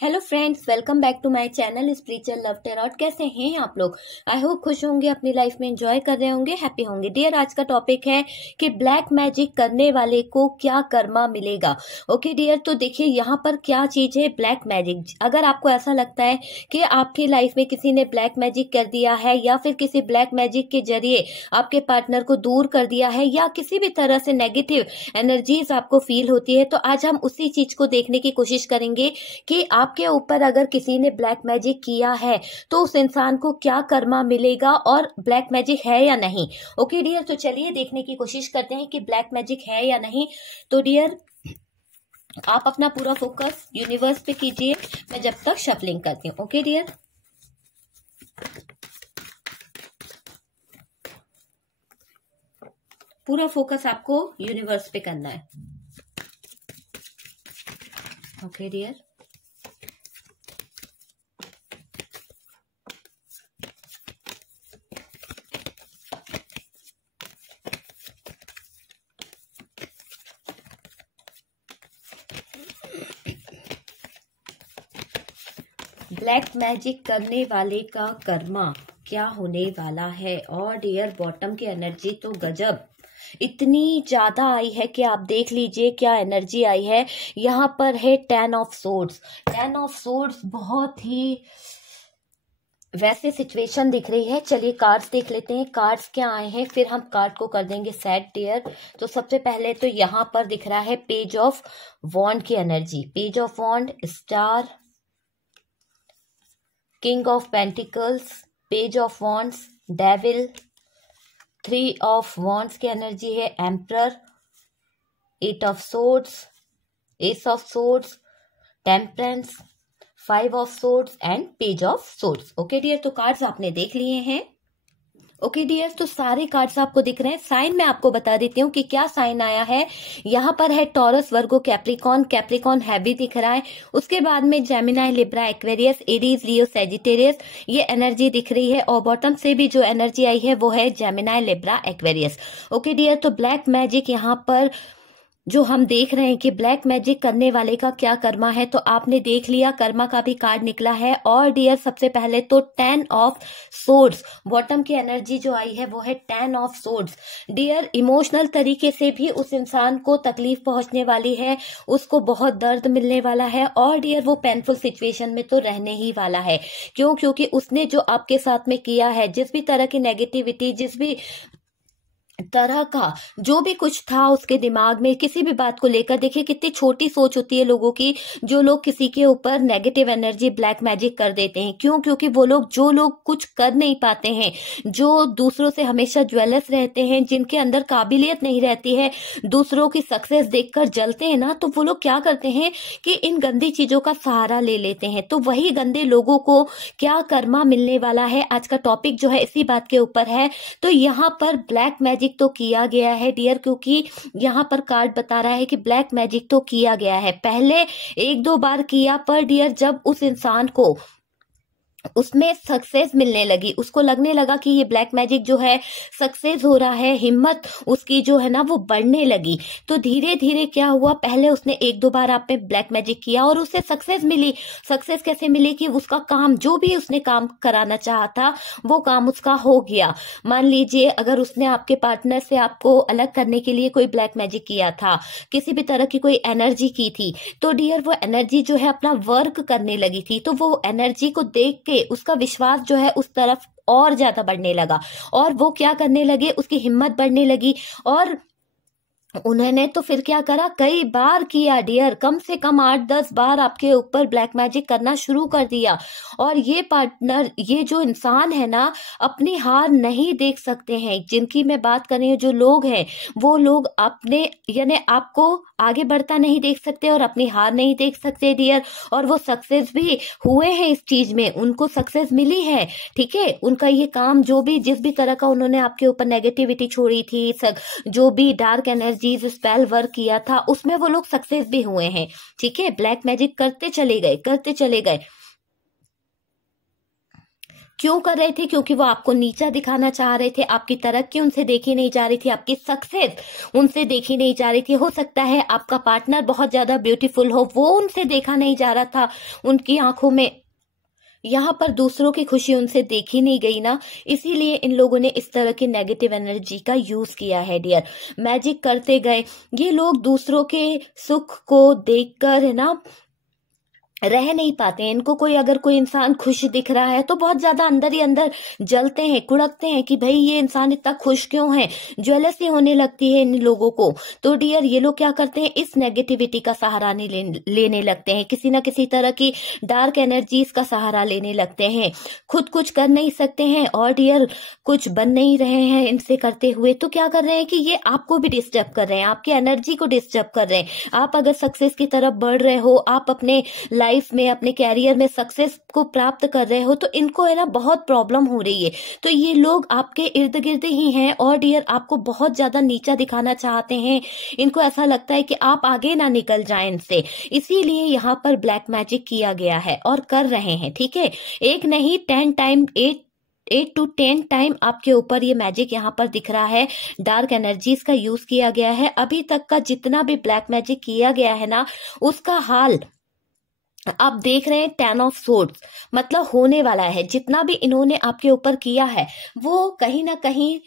Hello friends, welcome back to my channel spiritual love tarot. कैसे हैं आप लोग? आई होप खुश होंगे, अपनी लाइफ में एंजॉय कर रहे होंगे, हैप्पी होंगे। डियर, आज का टॉपिक है कि ब्लैक मैजिक करने वाले को क्या कर्मा मिलेगा। ओके डियर, तो देखिए यहाँ पर क्या चीज है ब्लैक मैजिक। अगर आपको ऐसा लगता है कि आपकी लाइफ में किसी ने ब्लैक मैजिक कर दिया है या फिर किसी ब्लैक मैजिक के जरिए आपके पार्टनर को दूर कर दिया है या किसी भी तरह से नेगेटिव एनर्जीज आपको फील होती है, तो आज हम उसी चीज को देखने की कोशिश करेंगे कि आपके ऊपर अगर किसी ने ब्लैक मैजिक किया है तो उस इंसान को क्या कर्मा मिलेगा और ब्लैक मैजिक है या नहीं। ओके डियर, तो चलिए देखने की कोशिश करते हैं कि ब्लैक मैजिक है या नहीं। तो डियर, आप अपना पूरा फोकस यूनिवर्स पे कीजिए, मैं जब तक शफलिंग करती हूँ। ओके डियर, पूरा फोकस आपको यूनिवर्स पे करना है। ओके डियर, ब्लैक मैजिक करने वाले का कर्मा क्या होने वाला है। और डियर, बॉटम की एनर्जी तो गजब, इतनी ज्यादा आई है कि आप देख लीजिए क्या एनर्जी आई है। यहाँ पर है 10 ऑफ सोर्ड्स। 10 ऑफ सोर्ड्स बहुत ही वैसे सिचुएशन दिख रही है। चलिए कार्ड्स देख लेते हैं, कार्ड्स क्या आए हैं, फिर हम कार्ड को कर देंगे सेट डियर। तो सबसे पहले तो यहाँ पर दिख रहा है पेज ऑफ वॉन्ड की energy. Page of wand, star, king of pentacles, page of wands, devil, 3 of wands की एनर्जी है, emperor, 8 of swords, ace of swords, temperance, 5 of swords and page of swords. Okay dear, तो cards आपने देख लिए हैं। Okay dear, तो सारे cards आपको दिख रहे हैं। साइन मैं आपको बता देती हूँ कि क्या साइन आया है। यहाँ पर है टॉरस, वर्गो, कैप्रिकॉन। कैप्रिकॉन हैवी दिख रहा है। उसके बाद में जेमिनाई, लिब्रा, एक्वेरियस, एरीज, लियो, सेजिटेरियस, ये एनर्जी दिख रही है। और बॉटम से भी जो एनर्जी आई है वो है Gemini, Libra, Aquarius. Okay dear, तो ब्लैक मैजिक यहाँ पर जो हम देख रहे हैं कि ब्लैक मैजिक करने वाले का क्या कर्मा है, तो आपने देख लिया, कर्मा का भी कार्ड निकला है। और डियर, सबसे पहले तो 10 ऑफ सोर्ड्स, बॉटम की एनर्जी जो आई है वो है 10 ऑफ सोर्ड्स। डियर, इमोशनल तरीके से भी उस इंसान को तकलीफ पहुंचने वाली है, उसको बहुत दर्द मिलने वाला है। और डियर, वो पेनफुल सिचुएशन में तो रहने ही वाला है। क्यों? क्योंकि उसने जो आपके साथ में किया है, जिस भी तरह की नेगेटिविटी, जिस भी तरह का जो भी कुछ था उसके दिमाग में किसी भी बात को लेकर, देखिए कितनी छोटी सोच होती है लोगों की, जो लोग किसी के ऊपर नेगेटिव एनर्जी ब्लैक मैजिक कर देते हैं। क्यों? क्योंकि वो लोग, जो लोग कुछ कर नहीं पाते हैं, जो दूसरों से हमेशा ज्वेलस रहते हैं, जिनके अंदर काबिलियत नहीं रहती है, दूसरों की सक्सेस देखकर जलते हैं ना, तो वो लोग क्या करते हैं कि इन गंदी चीजों का सहारा ले लेते हैं। तो वही गंदे लोगों को क्या कर्मा मिलने वाला है, आज का टॉपिक जो है इसी बात के ऊपर है। तो यहाँ पर ब्लैक मैजिक तो किया गया है डियर, क्योंकि यहाँ पर कार्ड बता रहा है कि ब्लैक मैजिक तो किया गया है। पहले 1-2 बार किया, पर डियर जब उस इंसान को उसमें सक्सेस मिलने लगी, उसको लगने लगा कि ये ब्लैक मैजिक जो है सक्सेस हो रहा है, हिम्मत उसकी जो है ना वो बढ़ने लगी। तो धीरे धीरे क्या हुआ, पहले उसने 1-2 बार आप पे ब्लैक मैजिक किया और उसे सक्सेस मिली। सक्सेस कैसे मिली कि उसका काम, जो भी उसने काम कराना चाहा था, वो काम उसका हो गया। मान लीजिए अगर उसने आपके पार्टनर से आपको अलग करने के लिए कोई ब्लैक मैजिक किया था, किसी भी तरह की कोई एनर्जी की थी, तो डियर वो एनर्जी जो है अपना वर्क करने लगी थी। तो वो एनर्जी को देख के उसका विश्वास जो है उस तरफ और ज्यादा बढ़ने लगा, और वो क्या करने लगे, उसकी हिम्मत बढ़ने लगी। और उन्होंने तो फिर क्या करा, कई बार किया डियर, कम से कम 8-10 बार आपके ऊपर ब्लैक मैजिक करना शुरू कर दिया। और ये पार्टनर, ये जो इंसान है ना, अपनी हार नहीं देख सकते हैं। जिनकी मैं बात कर रही हूँ, जो लोग हैं, वो लोग अपने, यानी आपको आगे बढ़ता नहीं देख सकते और अपनी हार नहीं देख सकते डियर। और वो सक्सेस भी हुए हैं इस चीज में, उनको सक्सेस मिली है। ठीक है, उनका ये काम, जो भी जिस भी तरह का उन्होंने आपके ऊपर नेगेटिविटी छोड़ी थी, जो भी डार्क एनर्जी स्पेल वर्क किया था, उसमें वो लोग सक्सेस भी हुए हैं। ठीक है, ब्लैक मैजिक करते चले गए, करते चले गए। क्यों कर रहे थे? क्योंकि वो आपको नीचा दिखाना चाह रहे थे, आपकी तरक्की उनसे देखी नहीं जा रही थी, आपकी सक्सेस उनसे देखी नहीं जा रही थी। हो सकता है आपका पार्टनर बहुत ज्यादा ब्यूटीफुल हो, वो उनसे देखा नहीं जा रहा था उनकी आंखों में। यहाँ पर दूसरों की खुशी उनसे देखी नहीं गई ना, इसीलिए इन लोगों ने इस तरह की नेगेटिव एनर्जी का यूज किया है डियर। मैजिक करते गए ये लोग, दूसरों के सुख को देखकर है ना रह नहीं पाते हैं। इनको कोई अगर कोई इंसान खुश दिख रहा है तो बहुत ज्यादा अंदर ही अंदर जलते हैं, कुड़कते हैं कि भाई ये इंसान इतना खुश क्यों है, ज्वेलसी होने लगती है इन लोगों को। तो डियर ये लोग क्या करते हैं, इस नेगेटिविटी का सहारा लेने लगते हैं, किसी ना किसी तरह की डार्क एनर्जीज का सहारा लेने लगते हैं। खुद कुछ कर नहीं सकते हैं और डियर कुछ बन नहीं रहे हैं इनसे करते हुए, तो क्या कर रहे हैं कि ये आपको भी डिस्टर्ब कर रहे हैं, आपकी एनर्जी को डिस्टर्ब कर रहे हैं। आप अगर सक्सेस की तरफ बढ़ रहे हो, आप अपने लाइफ में, अपने कैरियर में सक्सेस को प्राप्त कर रहे हो, तो इनको है ना बहुत प्रॉब्लम हो रही है। तो ये लोग आपके इर्द गिर्द ही हैं और डियर आपको बहुत ज्यादा नीचा दिखाना चाहते हैं। इनको ऐसा लगता है कि आप आगे ना निकल जाएं इनसे, इसीलिए यहाँ पर ब्लैक मैजिक किया गया है और कर रहे हैं। ठीक है, एक नहीं 10 टाइम 8 to 10 टाइम आपके ऊपर ये मैजिक यहाँ पर दिख रहा है। डार्क एनर्जीज का यूज किया गया है। अभी तक का जितना भी ब्लैक मैजिक किया गया है ना, उसका हाल आप देख रहे हैं 10 ऑफ सोर्ड्स, मतलब होने वाला है। जितना भी इन्होंने आपके ऊपर किया है वो कहीं ना कहीं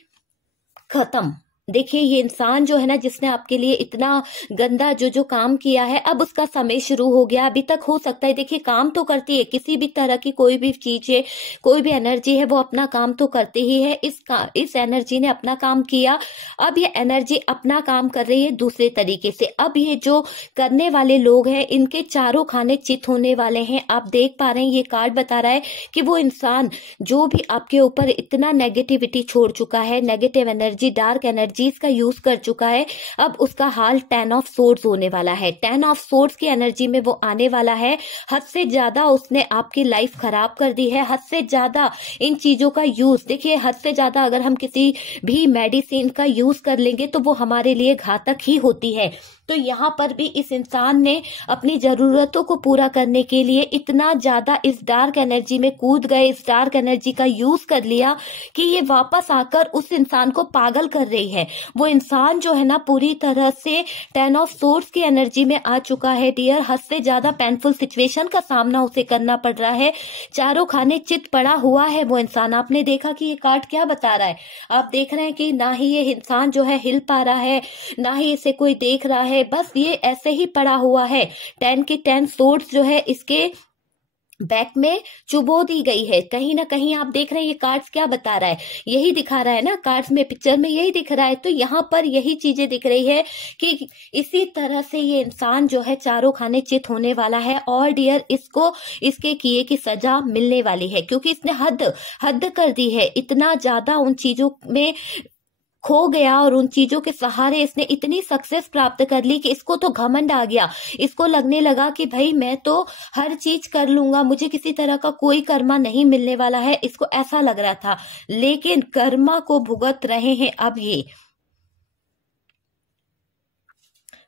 खत्म। देखिए ये इंसान जो है ना, जिसने आपके लिए इतना गंदा जो काम किया है, अब उसका समय शुरू हो गया। अभी तक हो सकता है, देखिए काम तो करती है, किसी भी तरह की कोई भी चीज है, कोई भी एनर्जी है, वो अपना काम तो करती ही है। इस एनर्जी ने अपना काम किया, अब ये एनर्जी अपना काम कर रही है दूसरे तरीके से। अब ये जो करने वाले लोग हैं, इनके चारों खाने चित होने वाले हैं। आप देख पा रहे हैं ये कार्ड बता रहा है कि वो इंसान जो भी आपके ऊपर इतना नेगेटिविटी छोड़ चुका है, नेगेटिव एनर्जी, डार्क एनर्जी का यूज कर चुका है, अब उसका हाल 10 ऑफ सोर्ड्स होने वाला है। 10 ऑफ सोर्ड्स की एनर्जी में वो आने वाला है। हद से ज्यादा उसने आपकी लाइफ खराब कर दी है, हद से ज्यादा इन चीजों का यूज। देखिए हद से ज्यादा अगर हम किसी भी मेडिसिन का यूज कर लेंगे तो वो हमारे लिए घातक ही होती है। तो यहाँ पर भी इस इंसान ने अपनी जरूरतों को पूरा करने के लिए इतना ज्यादा इस डार्क एनर्जी में कूद गए, इस डार्क एनर्जी का यूज कर लिया कि ये वापस आकर उस इंसान को पागल कर रही है। वो इंसान जो है ना पूरी तरह से 10 ऑफ सोर्ड्स की एनर्जी में आ चुका है डियर। हद से ज्यादा पेनफुल सिचुएशन का सामना उसे करना पड़ रहा है। चारों खाने चित पड़ा हुआ है वो इंसान। आपने देखा कि ये कार्ड क्या बता रहा है, आप देख रहे हैं कि ना ही ये इंसान जो है हिल पा रहा है, ना ही इसे कोई देख रहा है, बस ये ऐसे ही पड़ा हुआ है। 10 की 10 सोर्ड्स जो है इसके बैक में चुबो दी गई है। कहीं ना कहीं आप देख रहे हैं ये कार्ड्स क्या बता रहा है, यही दिखा रहा है ना, कार्ड्स में, पिक्चर में यही दिख रहा है। तो यहाँ पर यही चीजें दिख रही है कि इसी तरह से ये इंसान जो है चारों खाने चित होने वाला है और डियर इसको इसके किए की सजा मिलने वाली है, क्योंकि इसने हद कर दी है। इतना ज्यादा उन चीजों में खो गया और उन चीजों के सहारे इसने इतनी सक्सेस प्राप्त कर ली कि इसको तो घमंड आ गया। इसको लगने लगा कि भाई मैं तो हर चीज कर लूंगा, मुझे किसी तरह का कोई कर्मा नहीं मिलने वाला है, इसको ऐसा लग रहा था। लेकिन कर्मा को भुगत रहे हैं अब ये।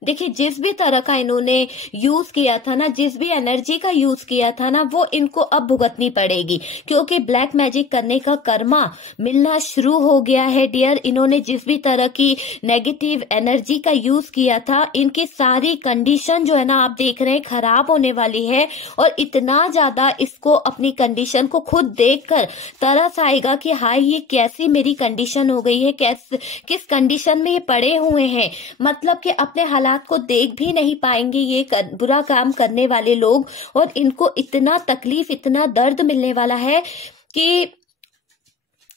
देखिए जिस भी तरह का इन्होंने यूज किया था ना, जिस भी एनर्जी का यूज किया था ना, वो इनको अब भुगतनी पड़ेगी, क्योंकि ब्लैक मैजिक करने का कर्मा मिलना शुरू हो गया है डियर। इन्होंने जिस भी तरह की नेगेटिव एनर्जी का यूज किया था, इनकी सारी कंडीशन जो है ना आप देख रहे हैं खराब होने वाली है। और इतना ज्यादा इसको अपनी कंडीशन को खुद देखकर तरस आएगा कि हाय ये कैसी मेरी कंडीशन हो गई है, किस कंडीशन में ये पड़े हुए हैं। मतलब कि अपने हालात को देख भी नहीं पाएंगे ये बुरा काम करने वाले लोग, और इनको इतना तकलीफ, इतना दर्द मिलने वाला है कि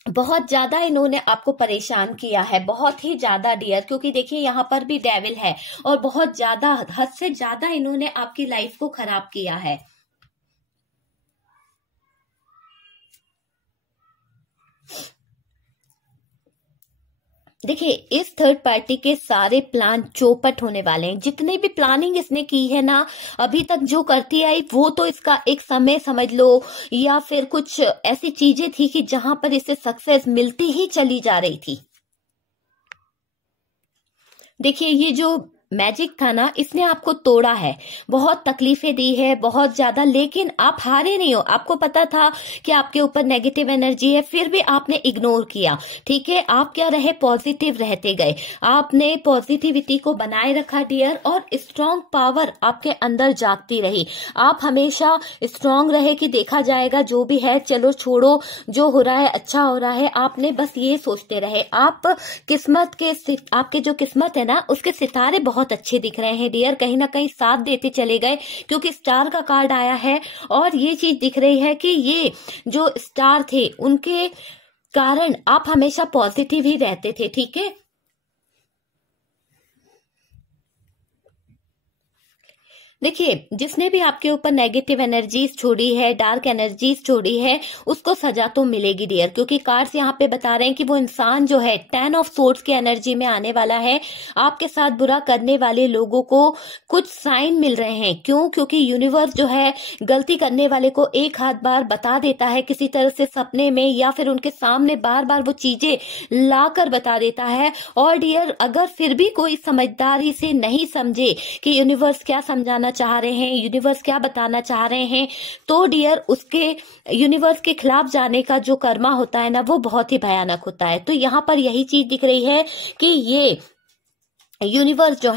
बहुत ज्यादा इन्होंने आपको परेशान किया है, बहुत ही ज्यादा डियर। क्योंकि देखिए यहाँ पर भी डेविल है और बहुत ज्यादा, हद से ज्यादा इन्होंने आपकी लाइफ को खराब किया है। देखिए इस थर्ड पार्टी के सारे प्लान चौपट होने वाले हैं। जितने भी प्लानिंग इसने की है ना अभी तक, जो करती आई, वो तो इसका एक समय समझ लो या फिर कुछ ऐसी चीजें थी कि जहां पर इसे सक्सेस मिलती ही चली जा रही थी। देखिए ये जो मैजिक था ना, इसने आपको तोड़ा है, बहुत तकलीफें दी है, बहुत ज्यादा, लेकिन आप हारे नहीं हो। आपको पता था कि आपके ऊपर नेगेटिव एनर्जी है, फिर भी आपने इग्नोर किया। ठीक है, आप क्या रहे, पॉजिटिव रहते गए, आपने पॉजिटिविटी को बनाए रखा डियर, और स्ट्रॉन्ग पावर आपके अंदर जागती रही। आप हमेशा स्ट्रॉन्ग रहे कि देखा जाएगा, जो भी है चलो छोड़ो, जो हो रहा है अच्छा हो रहा है। आपने बस ये सोचते रहे। आप किस्मत के, आपके जो किस्मत है ना, उसके सितारे बहुत अच्छे दिख रहे हैं डियर, कहीं ना कहीं साथ देते चले गए, क्योंकि स्टार का कार्ड आया है। और ये चीज दिख रही है कि ये जो स्टार थे उनके कारण आप हमेशा पॉजिटिव ही रहते थे। ठीक है, देखिए, जिसने भी आपके ऊपर नेगेटिव एनर्जीज छोड़ी है, डार्क एनर्जीज छोड़ी है, उसको सजा तो मिलेगी डियर, क्योंकि कार्ड्स यहाँ पे बता रहे हैं कि वो इंसान जो है 10 ऑफ सोर्ड्स की एनर्जी में आने वाला है। आपके साथ बुरा करने वाले लोगों को कुछ साइन मिल रहे हैं। क्यों? क्योंकि यूनिवर्स जो है गलती करने वाले को एक हाथ बार बता देता है, किसी तरह से सपने में या फिर उनके सामने बार बार वो चीजें लाकर बता देता है। और डियर, अगर फिर भी कोई समझदारी से नहीं समझे कि यूनिवर्स क्या समझाना चाह रहे हैं, यूनिवर्स क्या बताना चाह रहे हैं, तो डियर उसके यूनिवर्स के खिलाफ जाने का जो कर्मा होता है ना, वो बहुत ही भयानक होता है। तो यहाँ पर यही चीज दिख रही है कि ये यूनिवर्स जो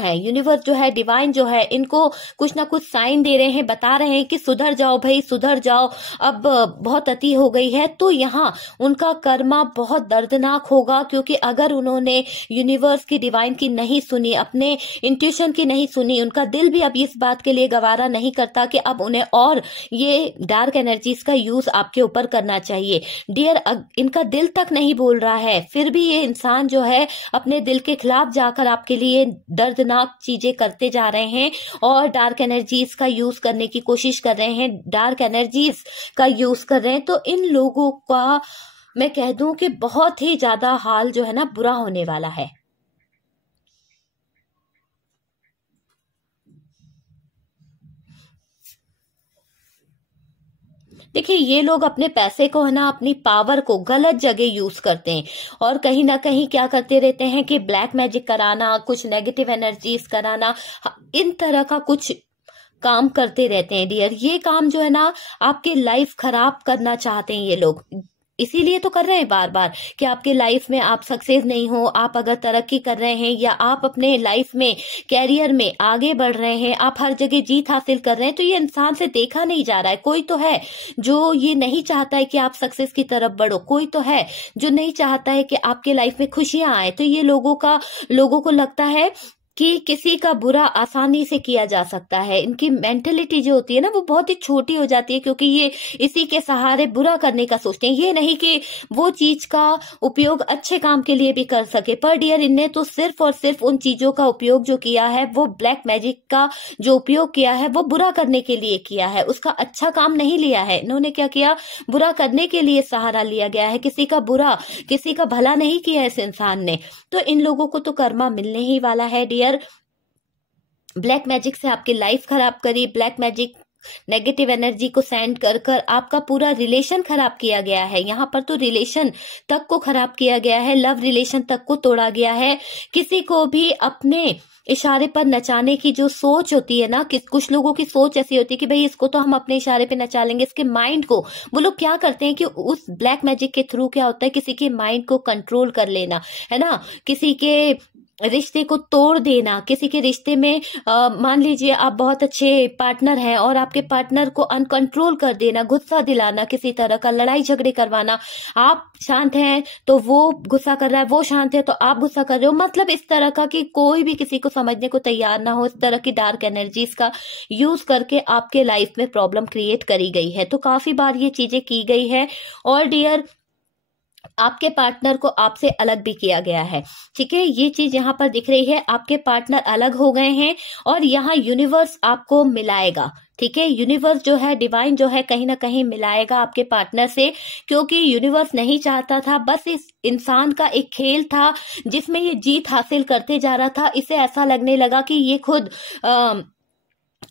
है डिवाइन जो है, इनको कुछ ना कुछ साइन दे रहे हैं, बता रहे हैं कि सुधर जाओ भाई, सुधर जाओ, अब बहुत अति हो गई है। तो यहाँ उनका कर्मा बहुत दर्दनाक होगा, क्योंकि अगर उन्होंने यूनिवर्स की, डिवाइन की नहीं सुनी, अपने इंट्यूशन की नहीं सुनी, उनका दिल भी अब इस बात के लिए गवारा नहीं करता कि अब उन्हें और ये डार्क एनर्जीज का यूज आपके ऊपर करना चाहिए। डियर, इनका दिल तक नहीं बोल रहा है, फिर भी ये इंसान जो है अपने दिल के खिलाफ जाकर आपके लिए दर्दनाक चीजें करते जा रहे हैं और डार्क एनर्जीज का यूज करने की कोशिश कर रहे हैं, डार्क एनर्जीज का यूज कर रहे हैं। तो इन लोगों का मैं कह दूं कि बहुत ही ज्यादा हाल जो है ना, बुरा होने वाला है। देखिए, ये लोग अपने पैसे को है ना, अपनी पावर को गलत जगह यूज करते हैं, और कहीं ना कहीं क्या करते रहते हैं कि ब्लैक मैजिक कराना, कुछ नेगेटिव एनर्जीज कराना, इन तरह का कुछ काम करते रहते हैं डियर। ये काम जो है ना, आपकी लाइफ खराब करना चाहते हैं ये लोग, इसीलिए तो कर रहे हैं बार बार कि आपके लाइफ में आप सक्सेस नहीं हो। आप अगर तरक्की कर रहे हैं या आप अपने लाइफ में, कैरियर में आगे बढ़ रहे हैं, आप हर जगह जीत हासिल कर रहे हैं, तो ये इंसान से देखा नहीं जा रहा है। कोई तो है जो ये नहीं चाहता है कि आप सक्सेस की तरफ बढ़ो, कोई तो है जो नहीं चाहता है कि आपके लाइफ में खुशियां आए। तो ये लोगों को लगता है कि किसी का बुरा आसानी से किया जा सकता है। इनकी मेंटेलिटी जो होती है ना, वो बहुत ही छोटी हो जाती है, क्योंकि ये इसी के सहारे बुरा करने का सोचते हैं। ये नहीं कि वो चीज का उपयोग अच्छे काम के लिए भी कर सके। पर डियर, इनने तो सिर्फ और सिर्फ उन चीजों का उपयोग जो किया है, वो ब्लैक मैजिक का जो उपयोग किया है, वो बुरा करने के लिए किया है, उसका अच्छा काम नहीं लिया है। इन्होंने क्या किया, बुरा करने के लिए सहारा लिया गया है, किसी का भला नहीं किया इस इंसान ने। तो इन लोगों को तो कर्मा मिलने ही वाला है डियर। ब्लैक मैजिक से आपकी लाइफ खराब करी, ब्लैक मैजिक नेगेटिव एनर्जी को सेंड कर कर आपका पूरा रिलेशन खराब किया गया है। यहाँ पर तो रिलेशन तक को खराब किया गया है, लव रिलेशन तक को तोड़ा गया है। किसी को भी अपने इशारे पर नचाने की जो सोच होती है ना, कि कुछ लोगों की सोच ऐसी होती है कि भाई इसको तो हम अपने इशारे पे नचा लेंगे, इसके माइंड को वो लोग क्या करते हैं कि उस ब्लैक मैजिक के थ्रू क्या होता है, किसी के माइंड को कंट्रोल कर लेना, है ना, किसी के रिश्ते को तोड़ देना, किसी के रिश्ते में मान लीजिए आप बहुत अच्छे पार्टनर हैं और आपके पार्टनर को अनकंट्रोल कर देना, गुस्सा दिलाना, किसी तरह का लड़ाई झगड़े करवाना। आप शांत हैं तो वो गुस्सा कर रहा है, वो शांत है तो आप गुस्सा कर रहे हो। मतलब इस तरह का कि कोई भी किसी को समझने को तैयार ना हो, इस तरह की डार्क एनर्जीज का यूज करके आपके लाइफ में प्रॉब्लम क्रिएट करी गई है। तो काफी बार ये चीजें की गई है। और डियर, आपके पार्टनर को आपसे अलग भी किया गया है। ठीक है, ये चीज यहाँ पर दिख रही है, आपके पार्टनर अलग हो गए हैं और यहाँ यूनिवर्स आपको मिलाएगा। ठीक है, यूनिवर्स जो है, डिवाइन जो है, कहीं ना कहीं मिलाएगा आपके पार्टनर से, क्योंकि यूनिवर्स नहीं चाहता था, बस इस इंसान का एक खेल था जिसमें ये जीत हासिल करते जा रहा था। इसे ऐसा लगने लगा कि ये खुद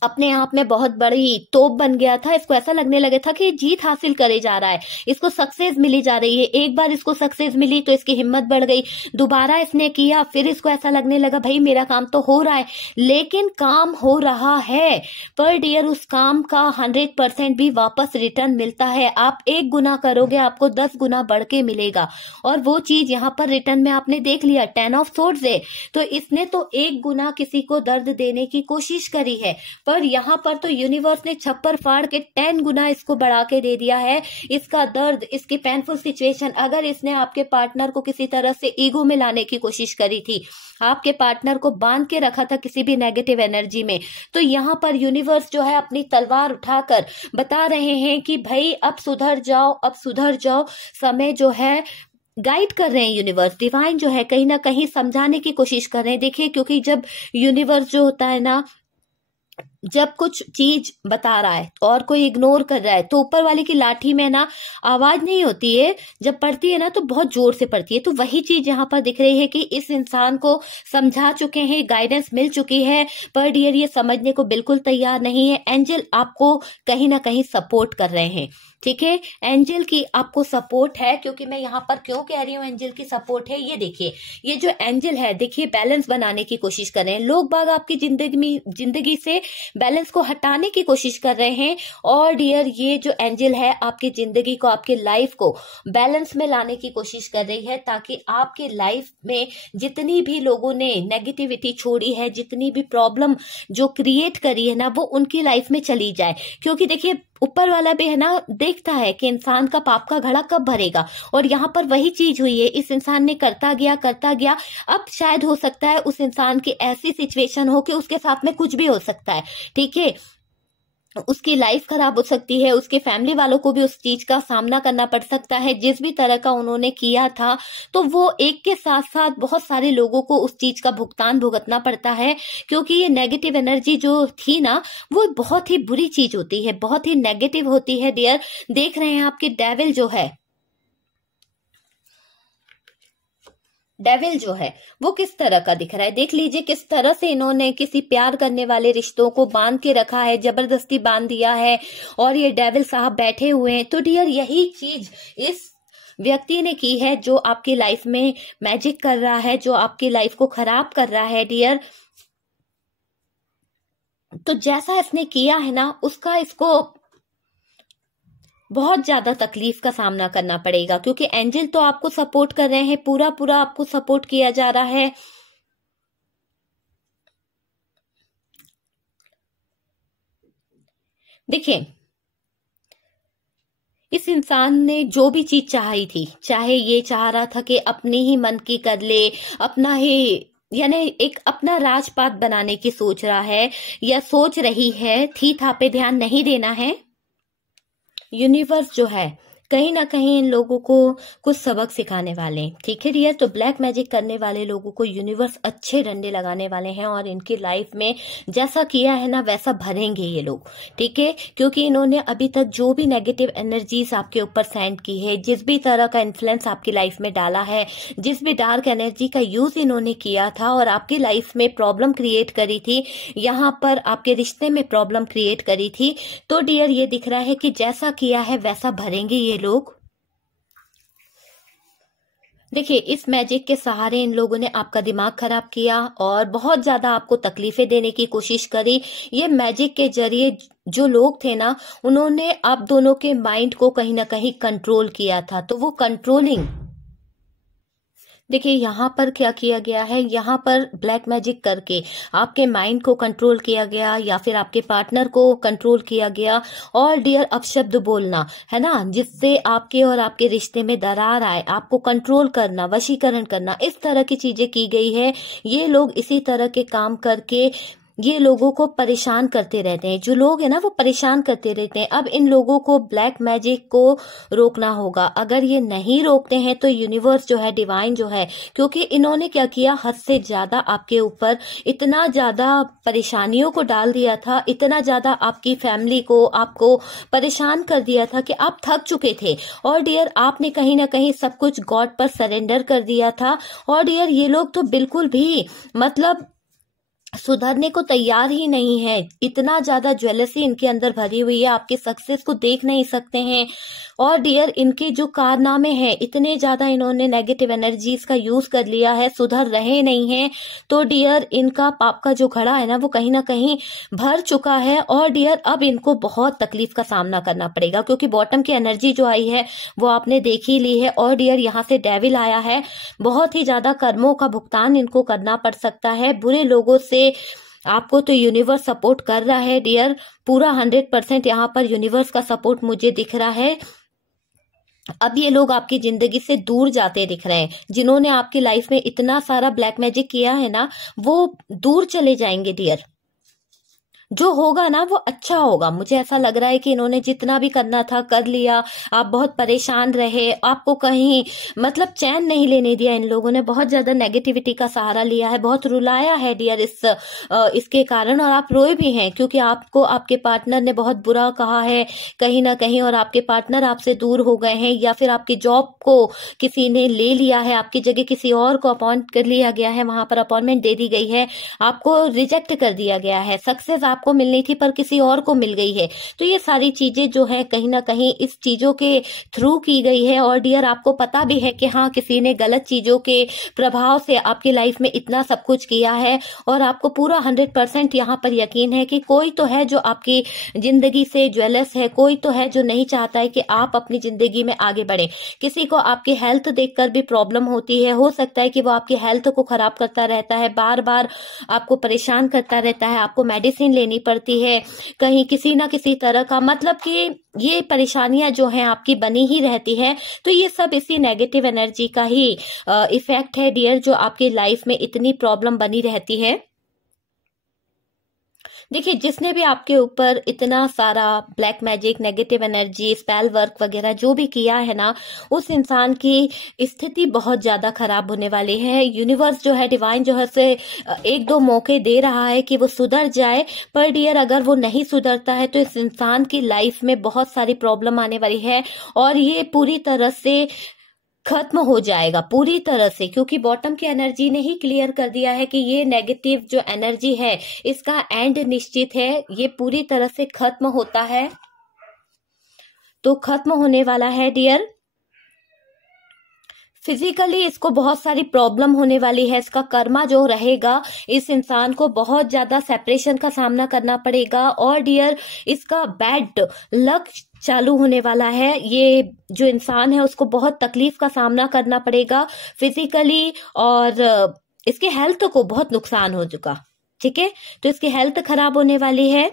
अपने आप में बहुत बड़ी तोप बन गया था। इसको ऐसा लगने लगा था कि जीत हासिल करे जा रहा है, इसको सक्सेस मिली जा रही है। एक बार इसको सक्सेस मिली तो इसकी हिम्मत बढ़ गई, दोबारा इसने किया, फिर इसको ऐसा लगने लगा भाई मेरा काम तो हो रहा है, लेकिन काम हो रहा है पर डियर उस काम का 100% भी वापस रिटर्न मिलता है। आप 1 गुना करोगे आपको 10 गुना बढ़ के मिलेगा, और वो चीज यहाँ पर रिटर्न में आपने देख लिया। 10 ऑफ सोर्ड्स है तो इसने तो 1 गुना किसी को दर्द देने की कोशिश करी है, पर यहाँ पर तो यूनिवर्स ने छप्पर फाड़ के 10 गुना इसको बढ़ा के दे दिया है। इसका दर्द, इसकी पेनफुल सिचुएशन, अगर इसने आपके पार्टनर को किसी तरह से ईगो में लाने की कोशिश करी थी, आपके पार्टनर को बांध के रखा था किसी भी नेगेटिव एनर्जी में, तो यहाँ पर यूनिवर्स जो है अपनी तलवार उठाकर बता रहे हैं कि भाई अब सुधर जाओ, अब सुधर जाओ। समय जो है गाइड कर रहे हैं यूनिवर्स, डिवाइन जो है कहीं ना कहीं समझाने की कोशिश कर रहे हैं। देखिए, क्योंकि जब यूनिवर्स जो होता है ना, जब कुछ चीज बता रहा है और कोई इग्नोर कर रहा है तो ऊपर वाले की लाठी में ना आवाज नहीं होती है, जब पड़ती है ना तो बहुत जोर से पड़ती है। तो वही चीज यहाँ पर दिख रही है कि इस इंसान को समझा चुके हैं, गाइडेंस मिल चुकी है, पर डियर ये समझने को बिल्कुल तैयार नहीं है। एंजल आपको कहीं ना कहीं सपोर्ट कर रहे हैं, ठीक है, एंजल की आपको सपोर्ट है। क्योंकि मैं यहाँ पर क्यों कह रही हूँ एंजल की सपोर्ट है, ये देखिए, ये जो एंजल है देखिए बैलेंस बनाने की कोशिश कर रहे हैं। लोग बाग आपकी जिंदगी से बैलेंस को हटाने की कोशिश कर रहे हैं, और डियर ये जो एंजल है आपकी जिंदगी को, आपके लाइफ को बैलेंस में लाने की कोशिश कर रही है, ताकि आपके लाइफ में जितनी भी लोगों ने नेगेटिविटी छोड़ी है, जितनी भी प्रॉब्लम जो क्रिएट करी है ना, वो उनकी लाइफ में चली जाए। क्योंकि देखिए ऊपर वाला भी है ना, देखता है कि इंसान का पाप का घड़ा कब भरेगा, और यहाँ पर वही चीज हुई है। इस इंसान ने करता गया। अब शायद हो सकता है उस इंसान की ऐसी सिचुएशन हो कि उसके साथ में कुछ भी हो सकता है, ठीक है, उसकी लाइफ खराब हो सकती है, उसके फैमिली वालों को भी उस चीज का सामना करना पड़ सकता है। जिस भी तरह का उन्होंने किया था, तो वो एक के साथ साथ बहुत सारे लोगों को उस चीज का भुगतान भुगतना पड़ता है। क्योंकि ये नेगेटिव एनर्जी जो थी ना, वो बहुत ही बुरी चीज होती है, बहुत ही नेगेटिव होती है डियर। देख रहे हैं आपकी डेविल जो है, डेविल जो है वो किस तरह का दिख रहा है, देख लीजिए किस तरह से इन्होंने किसी प्यार करने वाले रिश्तों को बांध के रखा है, जबरदस्ती बांध दिया है, और ये डेविल साहब बैठे हुए हैं। तो डियर यही चीज इस व्यक्ति ने की है, जो आपकी लाइफ में मैजिक कर रहा है, जो आपकी लाइफ को खराब कर रहा है डियर। तो जैसा इसने किया है ना, उसका इसको बहुत ज्यादा तकलीफ का सामना करना पड़ेगा, क्योंकि एंजल तो आपको सपोर्ट कर रहे हैं, पूरा पूरा आपको सपोर्ट किया जा रहा है। देखिए, इस इंसान ने जो भी चीज चाही थी, चाहे ये चाह रहा था कि अपने ही मन की कर ले, अपना ही यानी एक अपना राजपाट बनाने की सोच रहा है या सोच रही है, थी था पे ध्यान नहीं देना है। यूनिवर्स जो है कहीं ना कहीं इन लोगों को कुछ सबक सिखाने वाले हैं, ठीक है डियर। तो ब्लैक मैजिक करने वाले लोगों को यूनिवर्स अच्छे डंडे लगाने वाले हैं, और इनकी लाइफ में जैसा किया है ना वैसा भरेंगे ये लोग, ठीक है। क्योंकि इन्होंने अभी तक जो भी नेगेटिव एनर्जीज आपके ऊपर सेंड की है, जिस भी तरह का इन्फ्लुएंस आपकी लाइफ में डाला है, जिस भी डार्क एनर्जी का यूज इन्होंने किया था और आपकी लाइफ में प्रॉब्लम क्रिएट करी थी, यहाँ पर आपके रिश्ते में प्रॉब्लम क्रिएट करी थी, तो डियर ये दिख रहा है कि जैसा किया है वैसा भरेंगे ये लोग। देखिए, इस मैजिक के सहारे इन लोगों ने आपका दिमाग खराब किया और बहुत ज्यादा आपको तकलीफें देने की कोशिश करी। ये मैजिक के जरिए जो लोग थे ना, उन्होंने आप दोनों के माइंड को कहीं ना कहीं कंट्रोल किया था। तो वो कंट्रोलिंग, देखिए यहाँ पर क्या किया गया है, यहाँ पर ब्लैक मैजिक करके आपके माइंड को कंट्रोल किया गया, या फिर आपके पार्टनर को कंट्रोल किया गया। और डियर अपशब्द बोलना है ना, जिससे आपके और आपके रिश्ते में दरार आए, आपको कंट्रोल करना, वशीकरण करना, इस तरह की चीजें की गई है। ये लोग इसी तरह के काम करके ये लोगों को परेशान करते रहते हैं। जो लोग है ना वो परेशान करते रहते हैं। अब इन लोगों को ब्लैक मैजिक को रोकना होगा। अगर ये नहीं रोकते हैं तो यूनिवर्स जो है, डिवाइन जो है, क्योंकि इन्होंने क्या किया, हद से ज्यादा आपके ऊपर इतना ज्यादा परेशानियों को डाल दिया था, इतना ज्यादा आपकी फैमिली को, आपको परेशान कर दिया था कि आप थक चुके थे। और डियर आपने कहीं ना कहीं सब कुछ गॉड पर सरेंडर कर दिया था। और डियर ये लोग तो बिल्कुल भी मतलब सुधरने को तैयार ही नहीं है। इतना ज्यादा ज्वेलसी इनके अंदर भरी हुई है, आपके सक्सेस को देख नहीं सकते हैं। और डियर, इनके जो कारनामे हैं, इतने ज्यादा इन्होंने नेगेटिव एनर्जीज का यूज कर लिया है, सुधर रहे नहीं हैं। तो डियर, इनका पाप का जो घड़ा है ना, वो कहीं ना कहीं भर चुका है। और डियर, अब इनको बहुत तकलीफ का सामना करना पड़ेगा, क्योंकि बॉटम की एनर्जी जो आई है वो आपने देख ही ली है। और डियर, यहाँ से डेविल आया है, बहुत ही ज्यादा कर्मों का भुगतान इनको करना पड़ सकता है। बुरे लोगों से आपको तो यूनिवर्स सपोर्ट कर रहा है डियर, पूरा 100% यहाँ पर यूनिवर्स का सपोर्ट मुझे दिख रहा है। अब ये लोग आपकी जिंदगी से दूर जाते दिख रहे हैं। जिन्होंने आपकी लाइफ में इतना सारा ब्लैक मैजिक किया है ना, वो दूर चले जाएंगे डियर। जो होगा ना वो अच्छा होगा। मुझे ऐसा लग रहा है कि इन्होंने जितना भी करना था कर लिया। आप बहुत परेशान रहे, आपको कहीं मतलब चैन नहीं लेने दिया इन लोगों ने। बहुत ज्यादा नेगेटिविटी का सहारा लिया है, बहुत रुलाया है डियर इसके कारण। और आप रोए भी हैं, क्योंकि आपको आपके पार्टनर ने बहुत बुरा कहा है कहीं ना कहीं, और आपके पार्टनर आपसे दूर हो गए हैं, या फिर आपकी जॉब को किसी ने ले लिया है, आपकी जगह किसी और को अपॉइंट कर लिया गया है, वहां पर अपॉइंटमेंट दे दी गई है, आपको रिजेक्ट कर दिया गया है। सक्सेस आपको मिलनी थी पर किसी और को मिल गई है। तो ये सारी चीजें जो है कहीं ना कहीं इस चीजों के थ्रू की गई है। और डियर, आपको पता भी है कि हाँ, किसी ने गलत चीजों के प्रभाव से आपकी लाइफ में इतना सब कुछ किया है। और आपको पूरा 100% यहाँ पर यकीन है कि कोई तो है जो आपकी जिंदगी से ज्वेलस है, कोई तो है जो नहीं चाहता है कि आप अपनी जिंदगी में आगे बढ़े। किसी को आपकी हेल्थ देखकर भी प्रॉब्लम होती है, हो सकता है कि वो आपकी हेल्थ को खराब करता रहता है, बार बार आपको परेशान करता रहता है, आपको मेडिसिन लेनी पड़ती है कहीं किसी ना किसी तरह का, मतलब कि ये परेशानियां जो हैं आपकी बनी ही रहती है। तो ये सब इसी नेगेटिव एनर्जी का ही इफेक्ट है डियर, जो आपकी लाइफ में इतनी प्रॉब्लम बनी रहती है। देखिए, जिसने भी आपके ऊपर इतना सारा black magic, negative energy, spell work वगैरह जो भी किया है ना, उस इंसान की स्थिति बहुत ज्यादा खराब होने वाली है। यूनिवर्स जो है, डिवाइन जो है, उसे एक दो मौके दे रहा है कि वो सुधर जाए। पर डियर, अगर वो नहीं सुधरता है तो इस इंसान की लाइफ में बहुत सारी प्रॉब्लम आने वाली है, और ये पूरी तरह से खत्म हो जाएगा, पूरी तरह से। क्योंकि बॉटम की एनर्जी ने ही क्लियर कर दिया है कि ये नेगेटिव जो एनर्जी है इसका एंड निश्चित है, ये पूरी तरह से खत्म होता है। तो खत्म होने वाला है डियर। फिजिकली इसको बहुत सारी प्रॉब्लम होने वाली है। इसका कर्मा जो रहेगा, इस इंसान को बहुत ज्यादा सेपरेशन का सामना करना पड़ेगा। और डियर, इसका बैड लक चालू होने वाला है। ये जो इंसान है उसको बहुत तकलीफ का सामना करना पड़ेगा फिजिकली, और इसके हेल्थ को बहुत नुकसान हो चुका। ठीक है, तो इसकी हेल्थ खराब होने वाली है।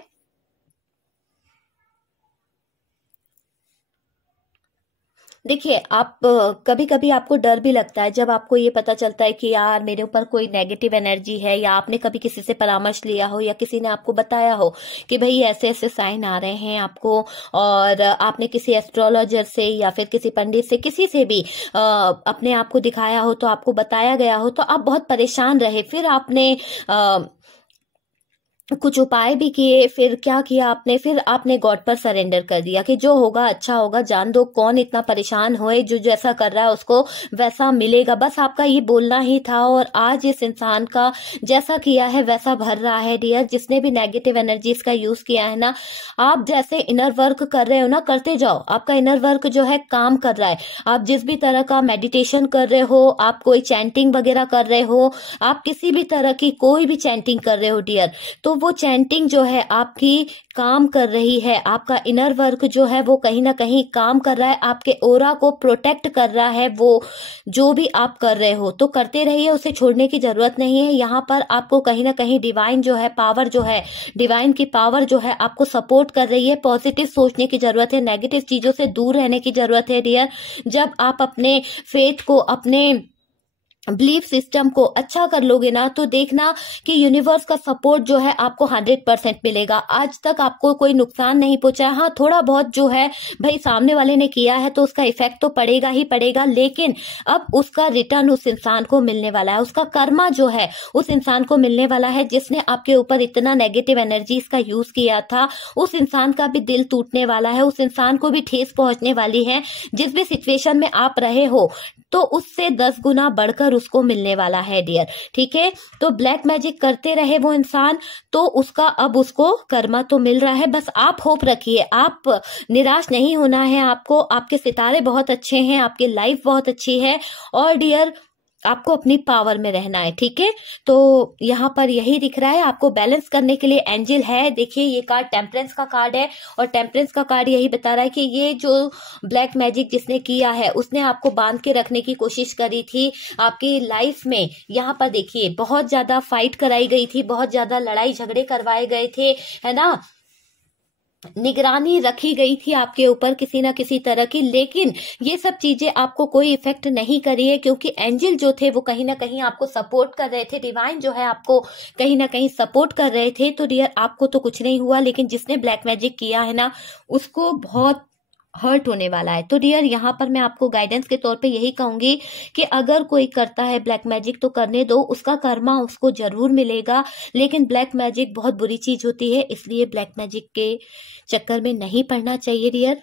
देखिए, आप कभी कभी आपको डर भी लगता है जब आपको ये पता चलता है कि यार मेरे ऊपर कोई नेगेटिव एनर्जी है, या आपने कभी किसी से परामर्श लिया हो, या किसी ने आपको बताया हो कि भाई ऐसे ऐसे साइन आ रहे हैं आपको, और आपने किसी एस्ट्रोलॉजर से या फिर किसी पंडित से, किसी से भी अपने आप को दिखाया हो, तो आपको बताया गया हो, तो आप बहुत परेशान रहे। फिर आपने कुछ उपाय भी किए, फिर क्या किया आपने, फिर आपने गॉड पर सरेंडर कर दिया कि जो होगा अच्छा होगा, जान दो, कौन इतना परेशान होए, जो जैसा कर रहा है उसको वैसा मिलेगा। बस आपका ये बोलना ही था, और आज इस इंसान का जैसा किया है वैसा भर रहा है डियर। जिसने भी नेगेटिव एनर्जीज का यूज किया है ना, आप जैसे इनर वर्क कर रहे हो ना, करते जाओ। आपका इनर वर्क जो है काम कर रहा है। आप जिस भी तरह का मेडिटेशन कर रहे हो, आप कोई चैंटिंग वगैरह कर रहे हो, आप किसी भी तरह की कोई भी चैंटिंग कर रहे हो डियर, तो वो चैंटिंग जो है आपकी काम कर रही है। आपका इनर वर्क जो है वो कहीं ना कहीं काम कर रहा है, आपके ओरा को प्रोटेक्ट कर रहा है। वो जो भी आप कर रहे हो तो करते रहिए, उसे छोड़ने की जरूरत नहीं है। यहाँ पर आपको कहीं ना कहीं डिवाइन जो है पावर जो है, डिवाइन की पावर जो है आपको सपोर्ट कर रही है। पॉजिटिव सोचने की जरूरत है, नेगेटिव चीजों से दूर रहने की जरूरत है डियर। जब आप अपने फेथ को, अपने बिलीफ सिस्टम को अच्छा कर लोगे ना, तो देखना कि यूनिवर्स का सपोर्ट जो है आपको 100% मिलेगा। आज तक आपको कोई नुकसान नहीं पहुंचा। हाँ, थोड़ा बहुत जो है भाई सामने वाले ने किया है तो उसका इफेक्ट तो पड़ेगा ही पड़ेगा, लेकिन अब उसका रिटर्न उस इंसान को मिलने वाला है। उसका कर्मा जो है उस इंसान को मिलने वाला है जिसने आपके ऊपर इतना नेगेटिव एनर्जीज का यूज किया था। उस इंसान का भी दिल टूटने वाला है, उस इंसान को भी ठेस पहुंचने वाली है। जिस भी सिचुएशन में आप रहे हो, तो उससे 10 गुना बढ़कर उसको मिलने वाला है डियर। ठीक है, तो ब्लैक मैजिक करते रहे वो इंसान तो उसका अब उसको कर्मा तो मिल रहा है। बस आप होप रखिए, आप निराश नहीं होना है आपको। आपके सितारे बहुत अच्छे हैं, आपकी लाइफ बहुत अच्छी है और डियर आपको अपनी पावर में रहना है। ठीक है, तो यहाँ पर यही दिख रहा है आपको बैलेंस करने के लिए एंजल है। देखिए ये कार्ड टेम्परेंस का कार्ड है और टेम्परेंस का कार्ड यही बता रहा है कि ये जो ब्लैक मैजिक जिसने किया है उसने आपको बांध के रखने की कोशिश करी थी आपकी लाइफ में। यहाँ पर देखिए बहुत ज्यादा फाइट कराई गई थी, बहुत ज्यादा लड़ाई झगड़े करवाए गए थे, है ना, निगरानी रखी गई थी आपके ऊपर किसी ना किसी तरह की, लेकिन ये सब चीजें आपको कोई इफेक्ट नहीं करी है क्योंकि एंजल जो थे वो कहीं ना कहीं आपको सपोर्ट कर रहे थे, डिवाइन जो है आपको कहीं ना कहीं सपोर्ट कर रहे थे। तो डियर आपको तो कुछ नहीं हुआ, लेकिन जिसने ब्लैक मैजिक किया है ना उसको बहुत हर्ट होने वाला है। तो डियर यहाँ पर मैं आपको गाइडेंस के तौर पे यही कहूंगी कि अगर कोई करता है ब्लैक मैजिक तो करने दो, उसका कर्मा उसको जरूर मिलेगा, लेकिन ब्लैक मैजिक बहुत बुरी चीज होती है, इसलिए ब्लैक मैजिक के चक्कर में नहीं पड़ना चाहिए डियर।